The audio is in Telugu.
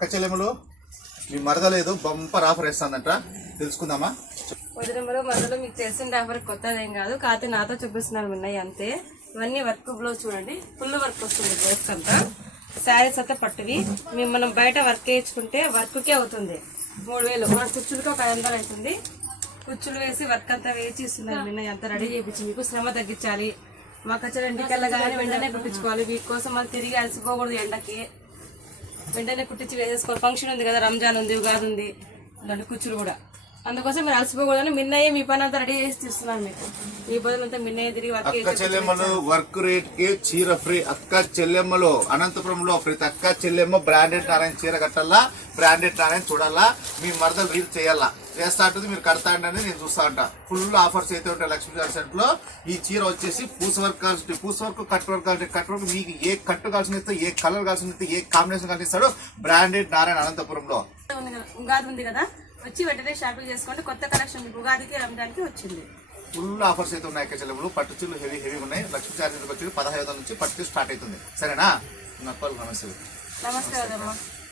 అక్క చెల్లెములు మీ మరదలేదు బంపర్ ఆఫర్ ఇస్తుందంట, తెలుసుకుందామా? వదినమ్మలో మరదలు మీకు తెలిసిన ఆఫర్ కొత్తదేం కాదు, కాకపోతే నాతో చూపిస్తున్నాను ఉన్నాయి అంతే. ఇవన్నీ వర్క్ బ్లౌజ్ చూడండి, ఫుల్ వర్క్ వస్తుంది బ్లౌజ్ అంతా. శారీస్ అంతా పట్టువి. మేము మనం బయట వర్క్ వేయించుకుంటే వర్క్కే అవుతుంది 3000. మన కుచ్చులకి ఒక 500 అవుతుంది. కుచ్చులు వేసి వర్క్ అంతా వేసి ఇస్తున్నారు. నిన్న అంతా రెడీ చేయించి మీకు శ్రమ తగ్గించాలి. మాకు వచ్చే 2 కల్లా కానీ వెంటనే కుట్టించుకోవాలి. వీటికోసం మనం తిరిగి అలసిపోకూడదు ఎండకి. వెంటనే కుట్టించి వేసేసుకోవాలి. ఫంక్షన్ ఉంది కదా, రంజాన్ ఉంది, ఉగాది ఉంది, అలాంటి కుచ్చులు కూడా. అందుకోసం మీరు అలసిపోకూడదని మిన్నయ్యే మీ పని అంతా రెడీ చేసి తీస్తున్నాను మీకు. మీ బదులంతా మిన్నయ్య తిరిగి అక్క చెల్లెమ్మలు వర్క్ రేట్ కి చీర ఫ్రీ. అక్క చెల్లెమ్మలు అనంతపురంలో ప్రతి అక్క చెల్లెమ్మ బ్రాండెడ్ నారాయణ చీర కట్టాలా, బ్రాండెడ్ నారాయణ చూడాలా, మీ మరదలు రీల్ చేయాలా. చేస్తా ఉంటుంది, మీరు కడతా అంటే నేను చూస్తా ఉంటా. ఫుల్ ఆఫర్స్ అయితే ఉంటాయి లక్ష్మీ సెంటర్ లో. ఈ చీర వచ్చేసి పూస వర్క్ కావాల్సి, పూస వర్క్, కట్ వర్క్ కావాల్సి, కట్ వర్క్ మీకు ఏ కట్టు కావాల్సిన ఇస్తే, ఏ కలర్ కావాల్సిన ఇస్తే, ఏ కాంబినేషన్ కావాల్సి ఇస్తాడు బ్రాండెడ్ నారాయణ అనంతపురంలో. ఉగాది ఉంది కదా, వచ్చి వెంటనే షాపింగ్ చేసుకోండి. కొత్త కలెక్షన్ ఉగాదికి రంజాన్కి వచ్చింది. ఫుల్ ఆఫర్స్ అయితే ఉన్నాయి అక్క చెల్లెములు. పట్టు చీరలు హెవీ ఉన్నాయి. లక్ష్మీ చార్జీలకు వచ్చి 1500 నుంచి పట్టు స్టార్ట్ అవుతుంది. సరేనా? నమస్తే. నమస్తే.